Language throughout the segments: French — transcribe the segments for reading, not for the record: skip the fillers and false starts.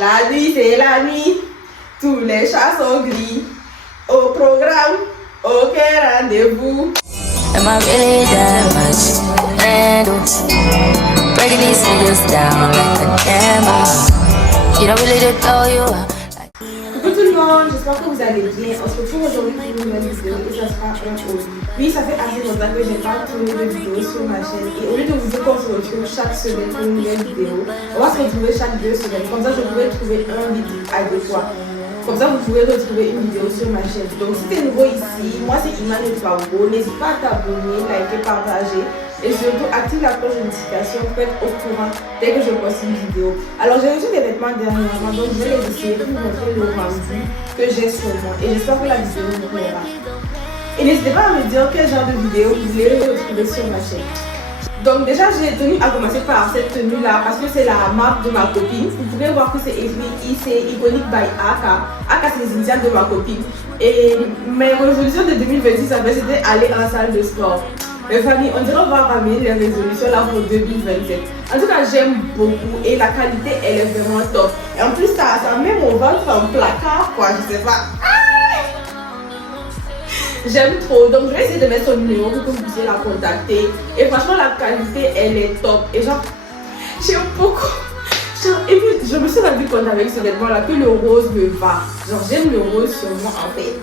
La nuit c'est la nuit, tous les chats sont gris. Au programme, aucun rendez-vous. Am I really that much to handle? Breaking these niggas down like a camel. You don't really know you are. Coucou tout le monde, j'espère que vous allez bien. On se retrouve aujourd'hui pour une nouvelle vidéo et ça sera un haul. Oui, ça fait assez longtemps que je n'ai pas tourné de vidéo sur ma chaîne et au lieu de vous dire qu'on se retrouve chaque semaine pour une nouvelle vidéo, on va se retrouver chaque 2 semaines. Comme ça, je pourrai trouver un vidéo adéquat. Comme ça, vous pourrez retrouver une vidéo sur ma chaîne. Donc, si tu es nouveau ici, moi c'est Iman Etwago. N'hésite pas à t'abonner, liker, partager. Et surtout, active la cloche de notification pour être au courant dès que je poste une vidéo. Alors, j'ai reçu des vêtements dernièrement, donc je vais les essayer pour vous montrer le rendu que j'ai sur moi. Et j'espère que la vidéo vous plaira. Et n'hésitez pas à me dire quel genre de vidéo vous voulez retrouver sur ma chaîne. Donc déjà, j'ai tenu à commencer par cette tenue-là parce que c'est la marque de ma copine. Vous pouvez voir que c'est écrit IC Iconic by Aka. Aka, c'est les initiales de ma copine. Et mes résolutions de 2026, c'était aller en salle de sport. Mais famille, on dirait qu'on va ramener les résolutions là pour 2027. En tout cas, j'aime beaucoup et la qualité, elle est vraiment top. Et en plus, ça met mon ventre en placard, quoi, je sais pas. J'aime trop, donc je vais essayer de mettre son numéro pour que vous puissiez la contacter. Et franchement, la qualité, elle est top. Et genre, j'aime beaucoup. Et puis, je me suis rendu compte avec ce vêtement-là que le rose me va. Genre, j'aime le rose sur moi, en fait.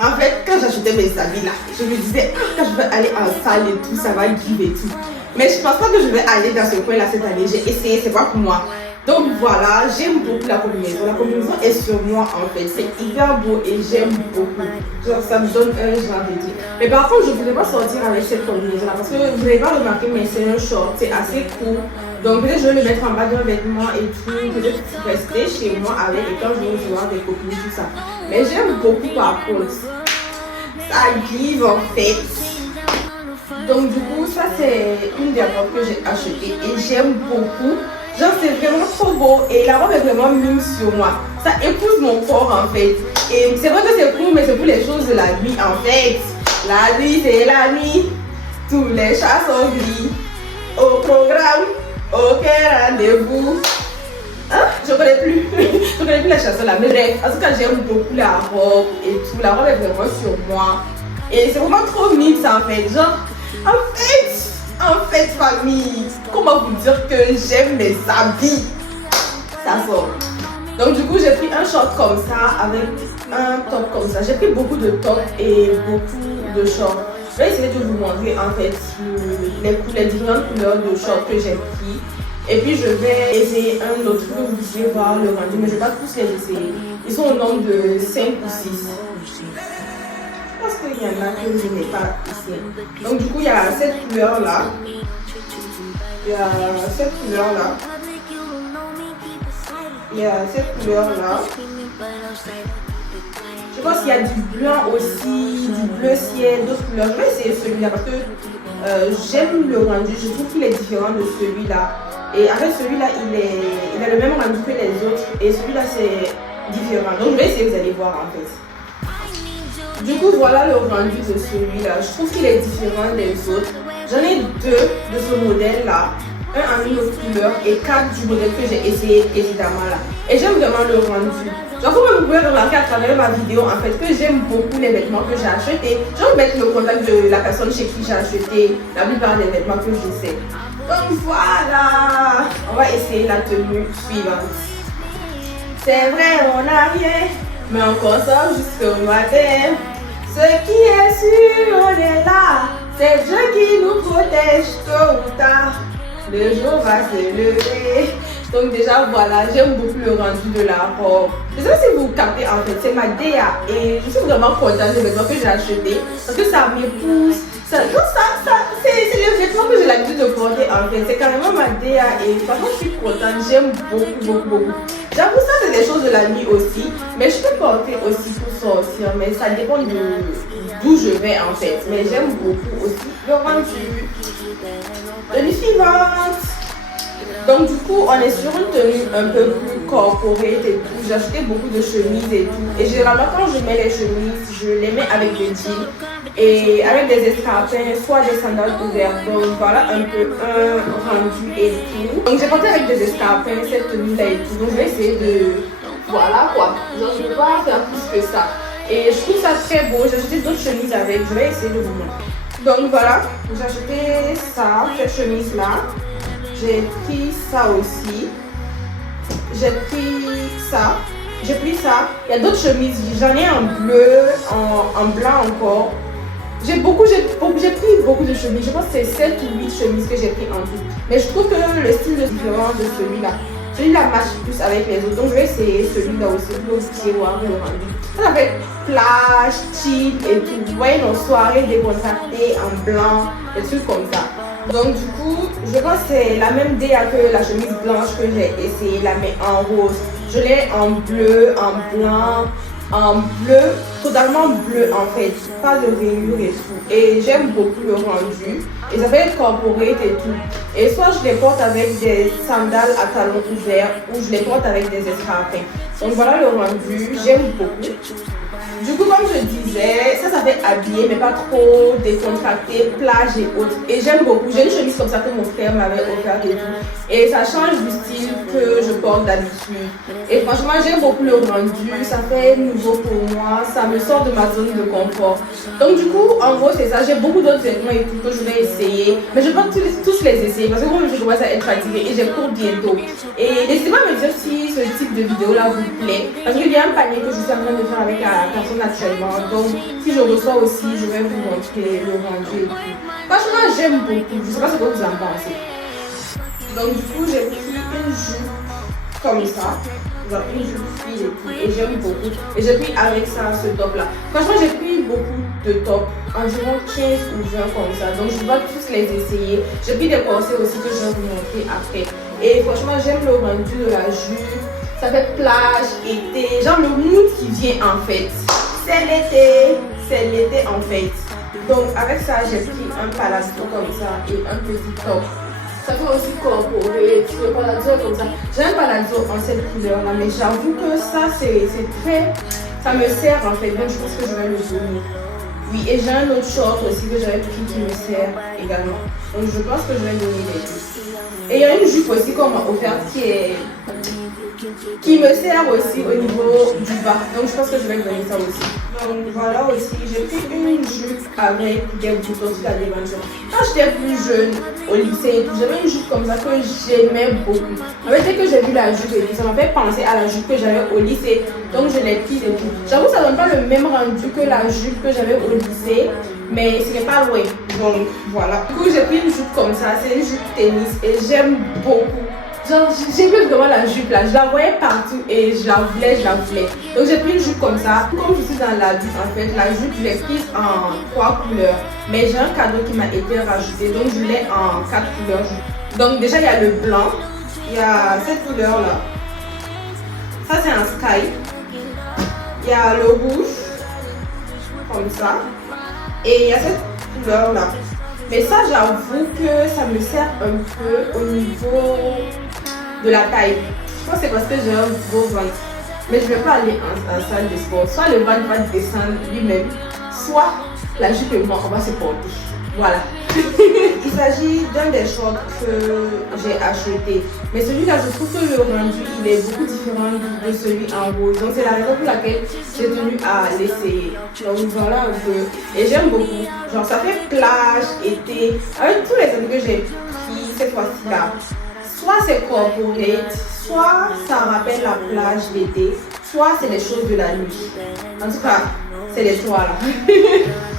En fait, quand j'achetais mes habits là, je me disais, quand je vais aller en salle et tout, ça va give et tout. Mais je pense pas que je vais aller dans ce coin-là cette année. J'ai essayé, c'est pas pour moi. Donc voilà, j'aime beaucoup la combinaison. La combinaison est sur moi en fait. C'est hyper beau et j'aime beaucoup. Genre ça me donne un genre de dire. Mais par contre, je ne voulais pas sortir avec cette combinaison là parce que vous n'avez pas remarqué, mais c'est un short. C'est assez court. Donc peut-être je vais le mettre en bas d'un vêtement et tout. Peut-être rester chez moi avec et quand je vais recevoir des copines, tout ça. Mais j'aime beaucoup par contre. Ça give en fait. Donc du coup, ça c'est une des robes que j'ai achetées et j'aime beaucoup. Genre c'est vraiment trop beau et la robe est vraiment mime sur moi. Ça épouse mon corps en fait. Et c'est vrai que c'est cool mais c'est pour les choses de la nuit en fait. La nuit c'est la nuit. Tous les chats sont gris. Au programme, aucun rendez-vous. Hein? Je connais plus. Je connais plus la chanson là. Mais bref, en tout cas j'aime beaucoup la robe et tout. La robe est vraiment sur moi. Et c'est vraiment trop mime ça en fait. Genre, en fait famille, comment vous dire que j'aime mes habits? Ça sort. Donc du coup j'ai pris un short comme ça avec un top comme ça. J'ai pris beaucoup de tops et beaucoup de shorts. Je vais essayer de vous montrer en fait les différentes couleurs de shorts que j'ai pris. Et puis je vais essayer un autre pour que vous puissiez voir le rendu. Mais je ne vais pas tous les essayer. Ils sont au nombre de 5 ou 6. Parce qu'il y en a que je n'ai pas ici. Donc du coup il y a cette couleur là. Il y a cette couleur là. Il y a cette couleur là. Je pense qu'il y a du blanc aussi, du bleu ciel, d'autres couleurs. Je vais essayer celui-là parce que j'aime le rendu. Je trouve qu'il est différent de celui-là. Et avec celui-là, il a le même rendu que les autres. Et celui-là c'est différent. Donc je vais essayer, vous allez voir en fait. Du coup, voilà le rendu de celui-là. Je trouve qu'il est différent des autres. J'en ai 2 de ce modèle-là. Un en une autre couleur et 4 du modèle que j'ai essayé évidemment là. Et j'aime vraiment le rendu. Genre, comme vous pouvez remarquer à travers ma vidéo en fait que j'aime beaucoup les vêtements que j'ai achetés. Je vais mettre le contact de la personne chez qui j'ai acheté la plupart des vêtements que je sais. Donc voilà. On va essayer la tenue suivante. C'est vrai, on n'a rien. Mais on consomme jusqu'au matin. Ce qui est sûr, on est là. C'est Dieu qui nous protège tôt ou tard. Le jour va se lever. Donc déjà voilà, j'aime beaucoup le rendu de la robe. Je sais pas si vous captez en fait, c'est ma DA. Et je suis vraiment contente des vêtements que j'ai achetés. Parce que ça m'épouse. C'est le vêtement que j'ai l'habitude de porter en fait. C'est carrément ma DA et franchement je suis contente. J'aime beaucoup. J'avoue ça c'est des choses de la nuit aussi. Mais je peux porter aussi pour sortir. Mais ça dépend d'où je vais en fait. Mais j'aime beaucoup aussi le rendu. Tenue suivante. Donc du coup, on est sur une tenue un peu plus corporate et tout. J'ai acheté beaucoup de chemises et tout. Et généralement, quand je mets les chemises, je les mets avec des jeans et avec des escarpins, soit des sandales ouvertes. Donc voilà un peu un rendu et tout. Donc j'ai porté avec des escarpins cette tenue-là et tout. Donc je vais essayer de... Voilà quoi. Donc je ne peux pas faire plus que ça. Et je trouve ça très beau. J'ai acheté d'autres chemises avec. Je vais essayer de vous montrer. Donc voilà, j'ai acheté ça, cette chemise-là. J'ai pris ça aussi. J'ai pris ça. J'ai pris ça. Il y a d'autres chemises. J'en ai en bleu, en blanc encore. J'ai pris beaucoup de chemises. Je pense que c'est 7 ou 8 chemises que j'ai pris en tout. Mais je trouve que le style est différent de celui-là. Celui-là match plus avec les autres. Donc je vais essayer celui-là aussi pour vous voir le rendu. Ça fait plage, chill et tout. Vous voyez nos soirées décontractées en blanc, des trucs comme ça. Donc du coup, je pense que c'est la même DA que la chemise blanche que j'ai essayé là, mais en rose. Je l'ai en bleu, en blanc, en bleu, totalement bleu en fait, pas de rayures et tout. Et j'aime beaucoup le rendu. Et ça fait corporate et tout. Et soit je les porte avec des sandales à talons ouverts ou je les porte avec des escarpins. Donc voilà le rendu, j'aime beaucoup. Du coup, comme je disais, ça fait habillé mais pas trop décontracté, plage et autres. Et j'aime beaucoup. J'ai une chemise comme ça que mon frère m'avait offert et tout. Et ça change du style que je porte d'habitude. Et franchement, j'aime beaucoup le rendu. Ça fait nouveau pour moi. Ça me sort de ma zone de confort. Donc du coup, en gros, c'est ça. J'ai beaucoup d'autres vêtements et tout que je vais essayer. Mais je ne vais pas tous les essayer parce que moi, je commence à être fatiguée et j'ai cours bientôt. Et n'hésitez pas à me dire si ce type de vidéo là vous plaît. Parce qu'il y a un panier que je suis en train de faire avec la personne actuellement. Donc si je reçois aussi, je vais vous montrer le rendu et tout. Franchement, j'aime beaucoup. Je ne sais pas ce que vous en pensez. Donc du coup, j'ai pris une jupe comme ça. Genre une jupe fille et tout. Et j'aime beaucoup. Et j'ai pris avec ça ce top là. Franchement, j'ai pris beaucoup de tops. Environ 15 ou 20 comme ça. Donc je vais tous les essayer. J'ai pris des corsets aussi que je vais vous montrer après. Et franchement, j'aime le rendu de la jupe. Ça fait plage, été, genre le mood qui vient en fait. C'est l'été en fait. Donc avec ça, j'ai pris un palazzo comme ça et un petit top. Ça fait aussi corporé, le palazzo comme ça. J'ai un palazzo en cette couleur là, mais j'avoue que ça c'est très... Ça me sert en fait, donc je pense que je vais le donner. Oui, et j'ai un autre short aussi que j'avais pris qui me sert également. Donc je pense que je vais donner les deux. Et il y a une jupe aussi qu'on m'a offerte qui me sert aussi au niveau du bas. Donc je pense que je vais donner ça aussi. Donc voilà aussi, j'ai pris une jupe avec des boutons sur la dimension. Quand j'étais plus jeune au lycée, j'avais une jupe comme ça que j'aimais beaucoup. En fait, dès que j'ai vu la jupe et tout, ça m'a fait penser à la jupe que j'avais au lycée. Donc je l'ai prise et tout. J'avoue, ça donne pas le même rendu que la jupe que j'avais au lycée, mais ce n'est pas loin. Donc voilà. Du coup, j'ai pris une jupe comme ça. C'est une jupe tennis et j'aime beaucoup. Genre, j'aimais vraiment la jupe là, je la voyais partout et je la voulais. Donc j'ai pris une jupe comme ça. Comme je suis dans la jupe en fait, la jupe je l'ai prise en 3 couleurs. Mais j'ai un cadeau qui m'a été rajouté, donc je l'ai en 4 couleurs. Donc déjà il y a le blanc, il y a cette couleur là. Ça c'est un sky. Il y a le rouge, comme ça. Et il y a cette couleur là. Mais ça j'avoue que ça me sert un peu au niveau de la taille. Je pense que c'est parce que j'ai un gros ventre. Mais je ne vais pas aller en salle de sport. Soit le ventre va descendre lui-même, soit la jupe et moi on va se porter. Voilà. Il s'agit d'un des shorts que j'ai acheté. Mais celui-là, je trouve que le rendu il est beaucoup différent de celui en rose. Donc c'est la raison pour laquelle j'ai tenu à l'essayer. Donc voilà un peu. Et j'aime beaucoup. Genre ça fait plage, été. Avec tous les amis que j'ai pris cette fois-ci là. Soit c'est corporate, soit ça rappelle la plage l'été, soit c'est les choses de la nuit. En tout cas, c'est les trois là.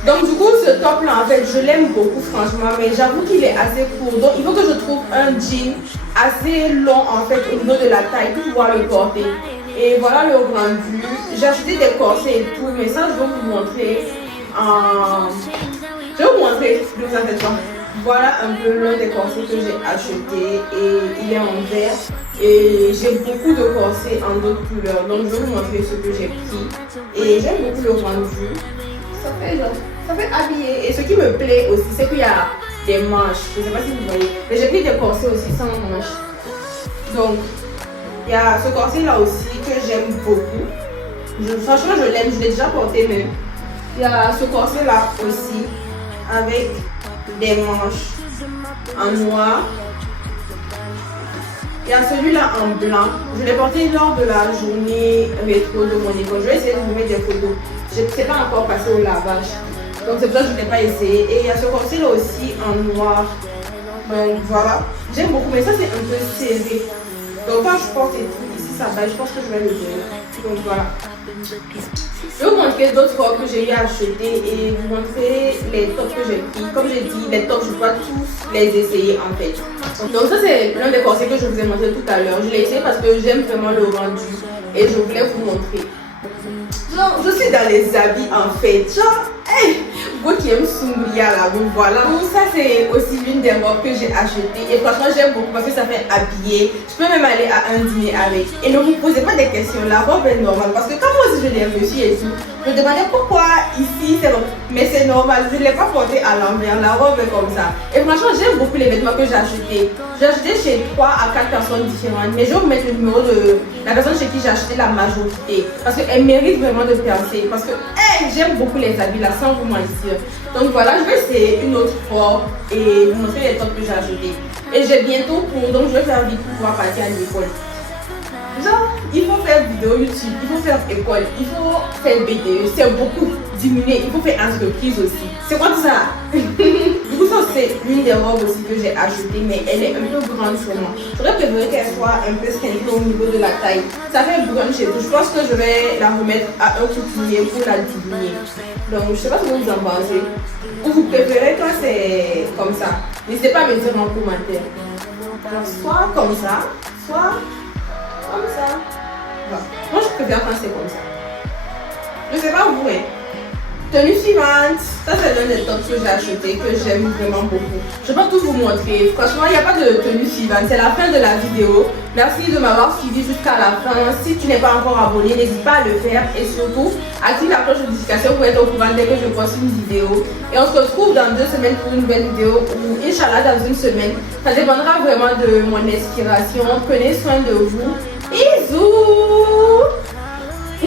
Donc du coup, ce top là en fait, je l'aime beaucoup franchement, mais j'avoue qu'il est assez court. Donc il faut que je trouve un jean assez long en fait au niveau de la taille pour pouvoir le porter. Et voilà le rendu. J'ai acheté des corsets et tout, mais ça je vais vous montrer je vais vous montrer plus en fait. Voilà un peu l'un des corsets que j'ai acheté et il est en vert. Et j'ai beaucoup de corsets en d'autres couleurs. Donc je vais vous montrer ce que j'ai pris. Et j'aime beaucoup le rendu. Ça fait habillé. Et ce qui me plaît aussi, c'est qu'il y a des manches. Je ne sais pas si vous voyez. Mais j'ai pris des corsets aussi sans manches. Donc, il y a ce corset là aussi que j'aime beaucoup. Franchement, je l'aime, je l'ai déjà porté même. Il y a ce corset là aussi avec des manches en noir. Il y a celui-là en blanc. Je l'ai porté lors de la journée rétro de mon école. Je vais essayer de vous mettre des photos. Je ne sais pas encore passé au lavage. Donc c'est pour ça que je ne l'ai pas essayé. Et il y a ce corset là aussi en noir. Donc voilà. J'aime beaucoup, mais ça c'est un peu serré. Donc quand je porte et tout, ici ça va, je pense que je vais le faire. Donc voilà. Je vais vous montrer d'autres robes que j'ai eu à acheter et vous montrer les tops que j'ai pris. Comme j'ai dit, les tops, je dois tous les essayer en fait. Donc ça c'est l'un des corsets que je vous ai montré tout à l'heure. Je l'ai essayé parce que j'aime vraiment le rendu et je voulais vous montrer. Genre, je suis dans les habits en fait. Genre, hey, vous qui aiment Soumbria là, donc voilà. Donc ça c'est aussi l'une des robes que j'ai achetées et franchement j'aime beaucoup parce que ça fait habiller. Je peux même aller à un dîner avec. Et ne vous posez pas des questions, la robe est normale parce que quand moi aussi je l'ai reçue et tout, je me demandais pourquoi ici c'est bon. Mais c'est normal, je ne l'ai pas portée à l'envers, la robe est comme ça. Et franchement j'aime beaucoup les vêtements que j'ai achetés. J'ai acheté chez 3 à 4 personnes différentes, mais je vais vous mettre le numéro de la personne chez qui j'ai acheté la majorité parce qu'elle mérite vraiment de percer parce que hey, j'aime beaucoup les habits là sans vous mentir. Donc voilà, je vais essayer une autre robe et vous montrer les tops que j'ai achetés. Et j'ai bientôt cours, donc je vais faire vite pour pouvoir partir à l'école. Genre, il faut faire vidéo YouTube, il faut faire école, il faut faire BDE, c'est beaucoup diminuer, il faut faire entreprise aussi. C'est quoi tout ça? Du coup, ça c'est l'une des robes aussi que j'ai achetées, mais elle est un peu grande sur moi. J'aurais préféré qu'elle soit un peu skinny au niveau de la taille. Ça fait brunch et tout. Je pense que je vais la remettre à un couturier pour la diminuer. Donc, je sais pas ce que vous en pensez. Ou vous préférez quand c'est comme ça? N'hésitez pas à me dire en commentaire. Alors, soit comme ça, soit comme ça. Voilà. Moi, je préfère quand c'est comme ça. Je sais pas vous, hein. Tenue suivante. Ça, c'est l'un des tops que j'ai acheté, que j'aime vraiment beaucoup. Je vais pas tout vous montrer. Franchement, il n'y a pas de tenue suivante. C'est la fin de la vidéo. Merci de m'avoir suivi jusqu'à la fin. Si tu n'es pas encore abonné, n'hésite pas à le faire. Et surtout, active la cloche de notification pour être au courant dès que je poste une vidéo. Et on se retrouve dans 2 semaines pour une nouvelle vidéo. Ou Inch'Allah dans une semaine. Ça dépendra vraiment de mon inspiration. Prenez soin de vous.